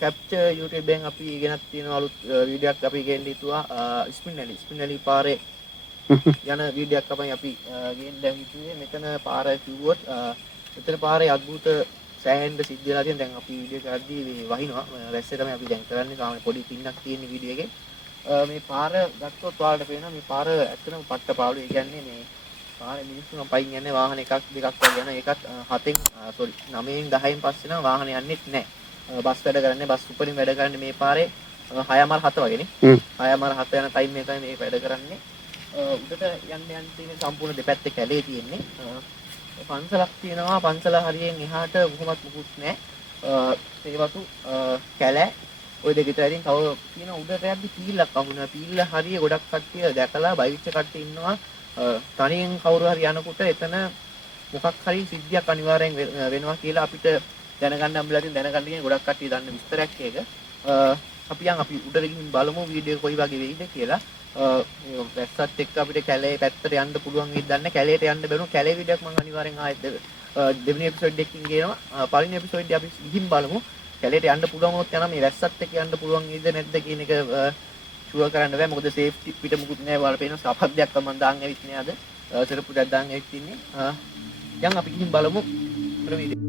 Capture YouTube එකෙන් අපි ගෙනත් තියෙන අලුත් වීඩියෝ එකක් අපි ගෙන්න හිතුවා ස්පින්නලි පාරේ යන වීඩියෝ එකක් තමයි අපි ගෙන්න හිතුවේ. මෙතන පාර කිව්වොත් මෙතන පාරේ අద్భుත සෑහෙන්න සිද්ධ වෙලා තියෙන. දැන් අපි වීඩියෝ කරද්දී මේ වහිනවා වැස්සේ තමයි අපි දැන් කරන්නේ. සාමාන්‍ය පොඩි පින්නක් තියෙන වීඩියෝ එකේ. මේ පාර ගත්තොත් ඔයාලට පේනවා මේ පාර ඇත්තටම පට්ට පාළුව. ඒ කියන්නේ මේ පාරේ මිනිස්සු නම් පයින් යන්නේ වාහන එකක් දෙකක් වගේ යන. ඒකත් 9න් 10න් පස්සේ නම් වාහන යන්නේත් නැහැ. බස් වැඩ කරන්නේ බස් උපරිම වැඩ කරන්නේ මේ පාරේ 6:07 වගේනේ. 6:07 යන ටයිම් එකයි මේ වැඩ කරන්නේ. උඩට යන්න තියෙන සම්පූර්ණ දෙපැත්තේ කැලේ තියෙන්නේ. පන්සලක් තියෙනවා. පන්සල හරියෙන් එහාට කොහොමත් මුකුත් නැහැ. ඒවතු කැලෑ ඔය දෙක විතරින් තව තියෙන උඩට යද්දි පීල්ලක් අහුණා. පීල්ල හරිය ගොඩක් කට්ටිය දැකලා බයිවිච්ච කට්ටිය ඉන්නවා. තනියෙන් කවුරු හරි යනකොට එතන මොකක් හරි සිද්ධියක් අනිවාර්යෙන් වෙනවා කියලා අපිට දැනගන්න හම්බෙලා තියෙන දැනගන්න කියන ගොඩක් කට්ටිය දන්න විස්තරයක් ඒක. අපි උඩට ගිහින් බලමු වීඩියෝ කොයි වගේ වෙයිද කියලා. වැස්සත් එක්ක අපිට කැලේ පැත්තට යන්න පුළුවන් වෙයිද දන්නේ. කැලේට යන්න බැරුණු කැලේ වීඩියෝක් මම අනිවාර්යෙන් ආයෙත් දෙවෙනි එපිසෝඩ් එකකින් ගේනවා. පළවෙනි එපිසෝඩ් එක අපි ගිහින් බලමු. කැලේට යන්න පුළුවන් වුණොත් යනවා මේ වැස්සත් එක්ක යන්න පුළුවන් වෙයිද නැද්ද කියන එක ෂුවර් කරන්න බෑ. මොකද සේෆ්ටි පිට මුකුත් නැහැ. ඔයාලා පේන සපද්දයක් මම දාන් ඇවිත් නෑ අද. සෙරප්පු දෙයක් දාන් ඇවිත් ඉන්නේ. දැන් අපි ගිහින් බලමු වීඩියෝ.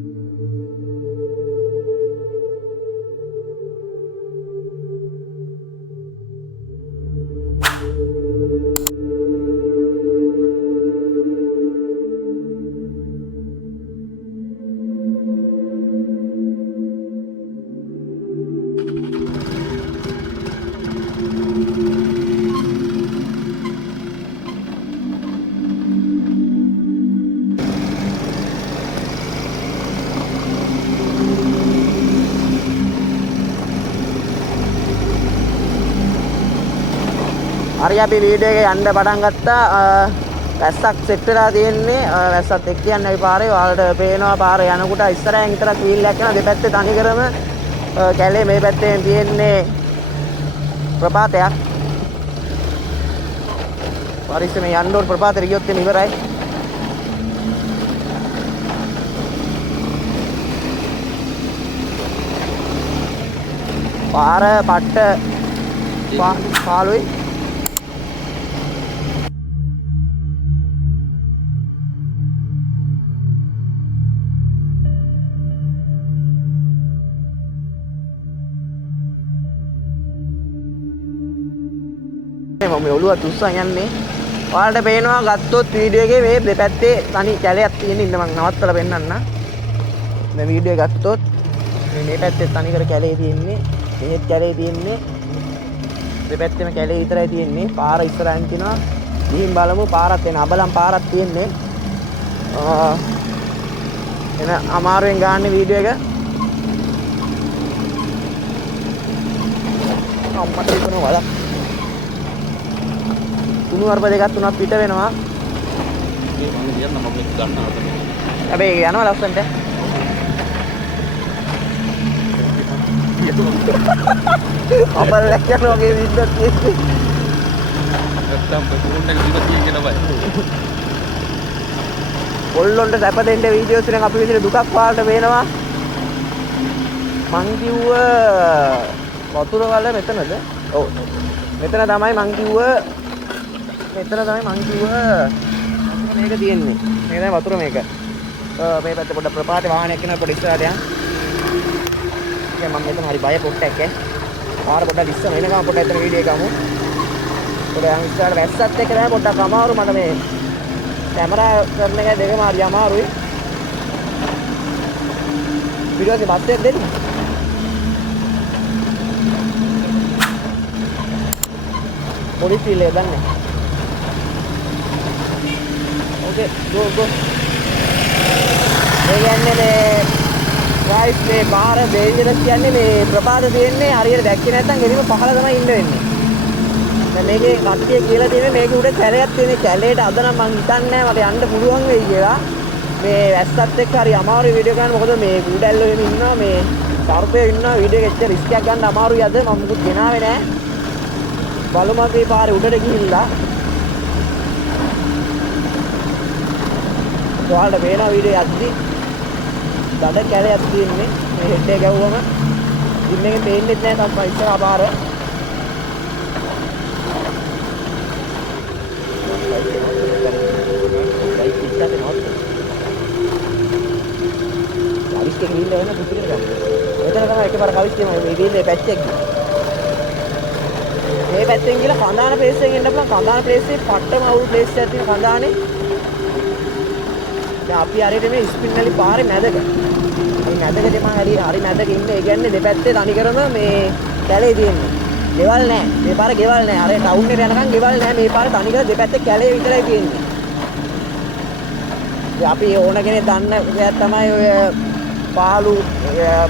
හරි අපි වීඩියෝ එකේ යන්න පටන් ගත්තා. වැස්සක් සෙට් වෙලා තියෙන්නේ. වැස්සත් එක්ක යන්නේ අපි පාරේ. ඔයාලට පේනවා පාර යනකොට ඉස්සරහින් විතරක් වීල් එකක් යනවා. දෙපැත්තේ තනි කරම කැලේ මේ පැත්තේ තියෙන්නේ ප්‍රපාතයක්. පරිස්සමෙන් යන්න ඕන ප්‍රපාතේ ගියොත් එන්න ඉවරයි. පාර පට්ට පාළුයි. මම ඔළුවත් උස්සන් යන්නේ. ඔයාලට පේනවා ගත්තොත් වීඩියෝ එකේ මේ දෙපැත්තේ තනි කැලයක් තියෙන ඉන්න මම නවත්තලා පෙන්නන්න. මේ වීඩියෝ එක ගත්තොත් මේ පැත්තේ තනි කර කැලේ තියෙන්නේ. මේත් කැලේ තියෙන්නේ. දෙපැත්තේම කැලේ විතරයි තියෙන්නේ. පාර ඉස්සරහින් තියෙනවා. ගිහින් බලමු පාරක් එන අබලම් පාරක් තියෙන්නේ. එන අමාරුවෙන් ගන්න වීඩියෝ එක. අම්මට හිතනවා වල තුනු වර්ප දෙකක් තුනක් පිට වෙනවා. මේ මම කියන්න මම මේක ගන්නවා. හැබැයි යනවා ලස්සනට. අපලක් යනවා වගේ විදිහට තියෙන්නේ. නැත්තම් පොරුන් එක විදිහට තියෙන බයි. පොල්ලොන්ට සැප දෙන්න වීඩියෝස් එකෙන් අපි විදිහට දුකක් පාලට පේනවා. මං කිව්ව වතුර වල මෙතනද? ඔව්. මෙතන තමයි මං කිව්ව මේක තියෙන්නේ. මේක තමයි වතුර මේක. මේ පැත්තේ පොඩ්ඩක් ප්‍රපාතේ වාහනයක් යනවා පොඩ්ඩ ඉස්සරහට යන්න. මම මෙතන හරි බය පොට්ටක් ඈ. පාර පොඩ්ඩක් ඉස්සර එනකම් පොඩ්ඩක් ඇතර වීඩියෝ එක ගමු. පොඩ්ඩක් යන් ඉස්සරහට වැස්සත් එක්ක තමයි පොඩ්ඩක් අමාරු මට මේ කැමරා කරන එක දෙකම හරි අමාරුයි. වීඩියෝ එකේ බස් එක දෙන්න. පොලිස් ඉල්ලේ දන්නේ. Okay, go. මේ කියන්නේ මේ ගයිස් මේ පාර ඩේන්ජරස් කියන්නේ මේ ප්‍රපාත තියෙන්නේ හරියට දැක්කේ නැත්නම් එළිම පහළ තමයි ඉන්න වෙන්නේ. දැන් මේකේ කට්ටිය කියලා තියෙන්නේ මේකේ උඩ කැලයක් තියෙන කැලේට අද නම් මං හිතන්නේ මට යන්න පුළුවන් වෙයි කියලා. මේ වැස්සත් එක්ක හරි අමාරු වීඩියෝ ගන්න මොකද මේ කුඩැල්ලෝ එහෙම ඉන්නවා මේ සර්පයෝ ඉන්නවා වීඩියෝ එක එච්චර රිස්ක් එකක් ගන්න අමාරුයි අද මම මුකුත් ගෙනාවේ නෑ. බලමු අපි පාරේ උඩට ගිහිල්ලා ඔයාලට පේනවා වීඩියෝ යද්දි දඩ කැලයක් තියෙන්නේ මේ හෙඩ් එක ගැව්වම ඉන්නේ පේන්නේ නැහැ තාම ඉස්සරහා පාර. බයික් ඉස්සරහට නෝත්. කවිස්කේ ගිහිල්ලා එන පුදුකට ගන්න. එතන තමයි එකපාර කවිස්කේ මේ ගිහිල්ලා පැච් එක ගියා. මේ පැත්තෙන් ගිහලා කඳාන ප්ලේස් එකෙන් එන්න පුළුවන්. කඳාන ප්ලේස් එකේ පට්ටම අවුල් ප්ලේස් එකක් තියෙන කඳානේ. දැන් අපි හරියට මේ ස්පින්නලි පාරේ මැදක. මේ මැදකදී මම හරි මැදක ඉන්නේ. ඒ කියන්නේ දෙපැත්තේ තනි කරම මේ කැලේ තියෙන්නේ. ගෙවල් නැහැ. මේ පාර ගෙවල් නැහැ. අර ටවුන් එකට යනකම් ගෙවල් නැහැ. මේ පාර තනි කර දෙපැත්තේ කැලේ විතරයි තියෙන්නේ. ඉතින් අපි ඕන කෙනෙක් දන්න දෙයක් තමයි ඔය පාලු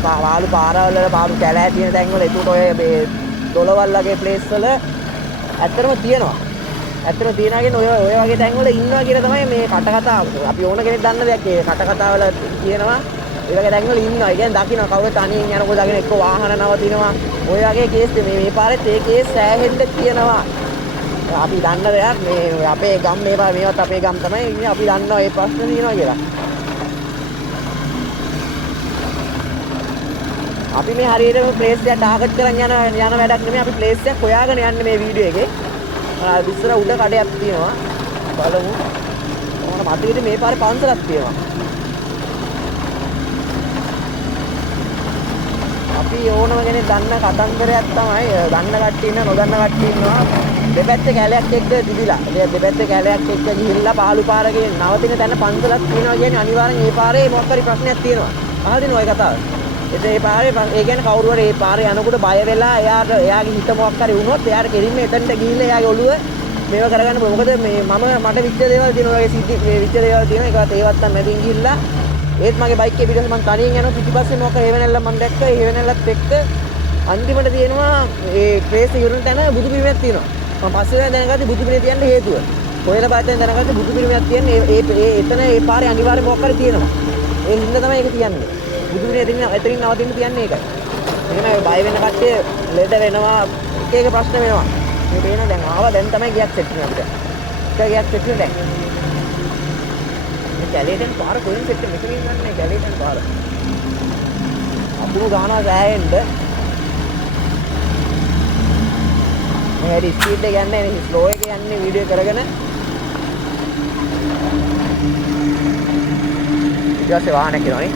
පාරවල පාලු කැලෑ තියෙන තැන් වල ඒකට ඔය මේ දොළවල් වගේ ප්ලේස් වල ඇත්තටම තියෙනවා. ඇත්තටම තියනවා කියන්නේ ඔය වගේ තැන් වල ඉන්නවා කියලා තමයි මේ කටකතාව. අපි ඕන කෙනෙක් දන්න දෙයක් ඒ කටකතාව වල කියනවා. ඒ වගේ තැන් වල ඉන්නවා. ඒ කියන්නේ දකින්න කවුරු තනියෙන් යනකොට දකින්න එක්ක වාහන නවතිනවා. ඔය වගේ කේස් මේ පාරෙත් ඒ කේස් සෑහෙන්න තියෙනවා. අපි දන්න දෙයක් මේ අපේ ගම් මේවත් අපේ ගම් තමයි. ඉතින් අපි දන්නවා මේ ප්‍රශ්න තියෙනවා කියලා. අපි මේ හරියටම ප්ලේස් එක ටාගට් කරන් යන වැඩක් නෙමෙයි. අපි ප්ලේස් එකක් හොයාගෙන යන්නේ මේ වීඩියෝ එකේ. ඉස්සර උඩ කඩයක් තියෙනවා. බලමු. මොන මතකෙදි මේ පාරේ පන්සලක් තියෙනවා. අපි ඕනම කෙනෙක් දන්න කතන්දරයක් තමයි දන්න කට්ටිය ඉන්න නොදන්න කට්ටිය ඉන්නවා. දෙපැත්තේ කැලයක් එක්ක දිදිලා. දෙපැත්තේ කැලයක් එක්ක ගිහිල්ලා පාලු පාරකේ නවතින තැන පන්සලක් තියෙනවා කියන්නේ අනිවාර්යෙන් මේ පාරේ මොකක් හරි ප්‍රශ්නයක් තියෙනවා. අහදින ඔය කතාව. ඒ පාරේ ඒ කියන්නේ කවුරු හරි මේ පාරේ යනකොට බය වෙලා එයාගේ හිත මොකක් හරි වුණොත් එයාට කෙලින්ම එතනට ගිහිල්ලා එයාගේ ඔළුව මේව කරගන්න මොකද මේ මට විච්ච දේවල් තියෙනවා. ඔයගේ සිද්ධි මේ විච්ච දේවල් තියෙනවා. ඒවත් තමයි මැදින් ගිහිල්ලා ඒත් මගේ බයික් එකේ පිටුපස්සේ මම තනියෙන් යනවා. පිටිපස්සේ මොකක් හේවෙනල්ල මම දැක්කා. ඒ හේවෙනල්ලත් එක්ක අන්තිමට තියෙනවා ඒ ක්‍රේස් ඉවරන තැන බුදු පිළිමයක් තියෙනවා. මම පස්සේ දැනගත්තේ බුදු පිළිමේ තියන්න හේතුව. කොහෙලා බලද්දී දැනගත්තේ බුදු පිළිමයක් තියන්නේ එතන ඒ පාරේ අනිවාර්ය මොකක් හරි තියෙනවා. ඒ හින්දා තමයි ඒක තියන්නේ. බුදු පිළිමේ එතනින් නවතින්න තියන්නේ ඒකයි. එහෙනම් බය වෙන කට්ටිය ලෙඩ වෙනවා. එක ප්‍රශ්න වෙනවා. මේ පේන දැන් ආවා දැන් තමයි ගියක් සෙට් වෙනවා අපිට. එක ගියක් සෙට් වෙනවා දැන්. කැලේටන් පාර කොහෙන් සෙට් මෙතනින් ගන්නෑ කැලේටන් පාර. අපුරු ගානවා සෑහෙන්න. මේ හරි ස්පීඩ් එක යන්නේ නේ ස්ලෝ එකේ යන්නේ වීඩියෝ කරගෙන. ඊට පස්සේ වාහනයක් එනවා නේ.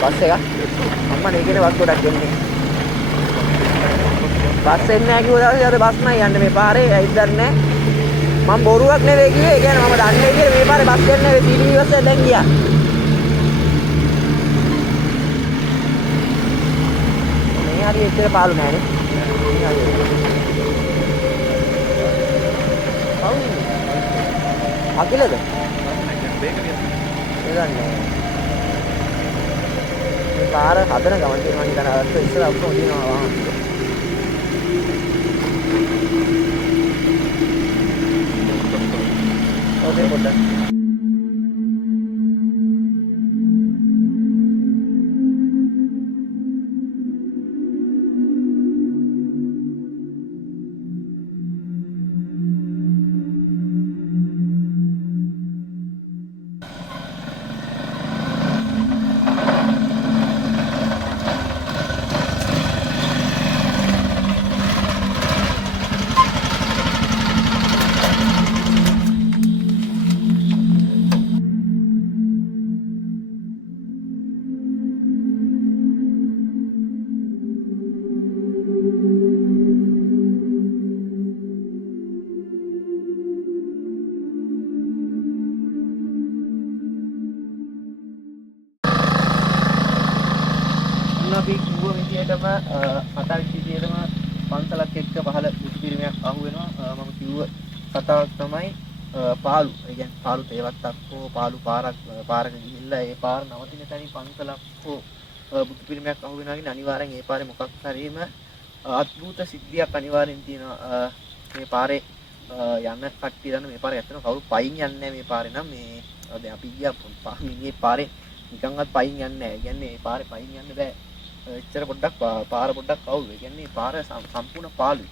බස් එක. අම්මා නේ කියන්නේ බස් ගොඩක් එන්නේ. බස් එන්නේ නැහැ කිව්ව දවසේ අර බස් නෑ යන්නේ මේ පාරේ ඇයිද දන්නේ මම බොරුවක් නෙවෙයි කිව්වේ. ඒ කියන්නේ මම දන්නේ කියලා මේ පාරේ බස් යන්නේ නැහැ. සීටි බස් දැන් ගියා. මේ හරි එච්චර පාළු නෑනේ. අකිලද? මේ පාර හදන ගමන් තියෙනවා නිකන් අර ඉස්සර ඔක්කොම දිනනවා වාහන. ඔතේ පොඩ්ඩක්. අපි කිව්ව විදිහටම කතා විදිහටම පන්සලක් එක්ක පහළ බුදු පිළිමයක් අහු වෙනවා. මම කිව්ව කතාවක් තමයි පාලු. ඒ කියන්නේ පාලු තේවත්තක් හෝ පාලු පාරක ගිහිල්ලා ඒ පාර නවතින තැනින් පන්සලක් හෝ බුදු පිළිමයක් අහු වෙනවා කියන්නේ අනිවාර්යෙන් ඒ පාරේ මොකක් හරිම අద్భుත සිද්ධියක් අනිවාර්යෙන් තියෙනවා. මේ පාරේ යන කට්ටිය දන්න මේ පාරේ ඇත්තටම කවුරු පයින් යන්නේ නැහැ මේ පාරේ නම් මේ දැන් අපි ගියා පාරේ නිකන්වත් පයින් යන්නේ නැහැ. ඒ කියන්නේ මේ පාරේ පයින් යන්න බෑ. එච්චර පොඩ්ඩක් පාර පොඩ්ඩක් අවුල්. ඒ කියන්නේ පාර සම්පූර්ණ පාළුයි.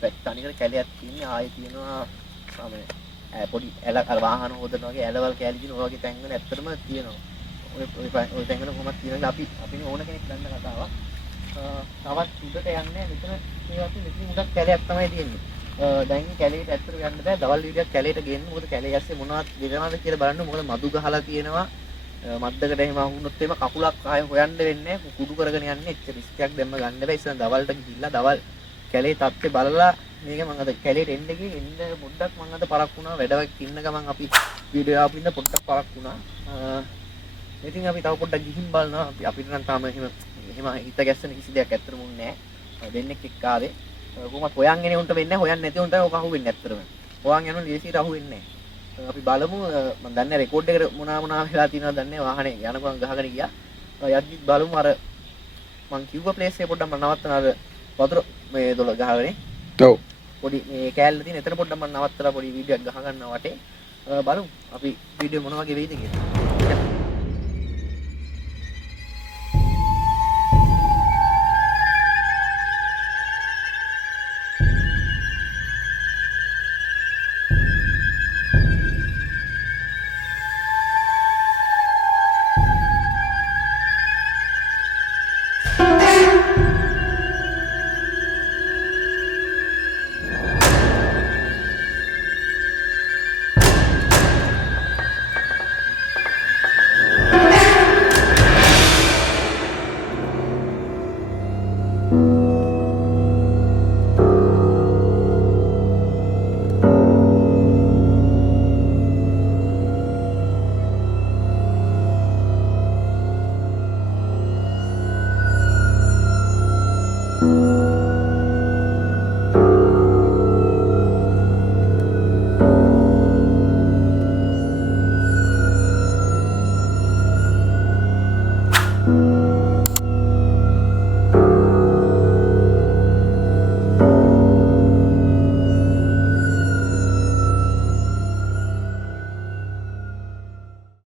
පැත්ත තනිකර කැලයක් තියෙන්නේ. ආයේ තියෙනවා සාමාන්‍ය පොඩි අර වාහන හොදන වගේ ඇලවල් කැලි දින ඔය වගේ තැන් වල ඇත්තටම තියෙනවා. ඔය තැන්වල කොහොමද තියෙනවා අපි ඕන කෙනෙක් දන්න කතාවක්. තවත් උඩට යන්නේ මෙතන මේ වගේ මෙතන උඩක් කැලයක් තමයි තියෙන්නේ. දැන් කැලේට ඇත්තට යන්න බෑ. දවල් වීඩියක් කැලේට ගේන්න. මොකද කැලේ ඇස්සේ මොනවද දෙනවද කියලා බලන්න. මොකද මදු ගහලා තියෙනවා. මද්දකට එහෙම වුණොත් එහෙම කකුලක් ආයෙ හොයන්න වෙන්නේ නැහැ. කුඩු කරගෙන යන්නේ. එච්චර රිස්ක් එකක් දැම්ම ගන්න බෑ. ඉතින් දවල්ට ගිහිල්ලා දවල් කැලේ තත්ත්වය බලලා මේක මම අද කැලේට එන්න ගියේ. එන්න පොඩ්ඩක් මම අද පරක් වුණා. වැඩක් ඉන්න ගමන් අපි වීඩියෝ ආපු ඉන්න පොඩ්ඩක් පරක් වුණා. ඉතින් අපි තව පොඩ්ඩක් ගිහින් බලනවා. අපිට නම් තාම එහෙම හිත ගැස්සෙන කිසි දෙයක් ඇත්තටම උන්නේ නැහැ. දෙන්නෙක් එක්ක ආවේ. කොහොමද හොයන් එනේ උන්ට වෙන්නේ නැහැ. හොයන් නැති උන්ට ඔක අහුවෙන්නේ ඇත්තටම. හොයන් යනවා ලේසියට අහුවෙන්නේ නැහැ. අපි බලමු මම දන්නේ රෙකෝඩ් එකට මොනවා වෙලා තියෙනවද දන්නේ වාහනේ යනකොට ගහගෙන ගියා. යද්දිත් බලමු අර මං කිව්ව ප්ලේස් එක පොඩ්ඩක් මම නවත්තන අර වතුර මේ දොල ගහගෙන. ඔව්. පොඩි මේ කෑල්ල තියෙන එතන පොඩ්ඩක් මම නවත්තලා පොඩි වීඩියෝ එකක් ගහ ගන්නවා වටේ. බලමු අපි වීඩියෝ මොන වගේ වෙයිද කියලා.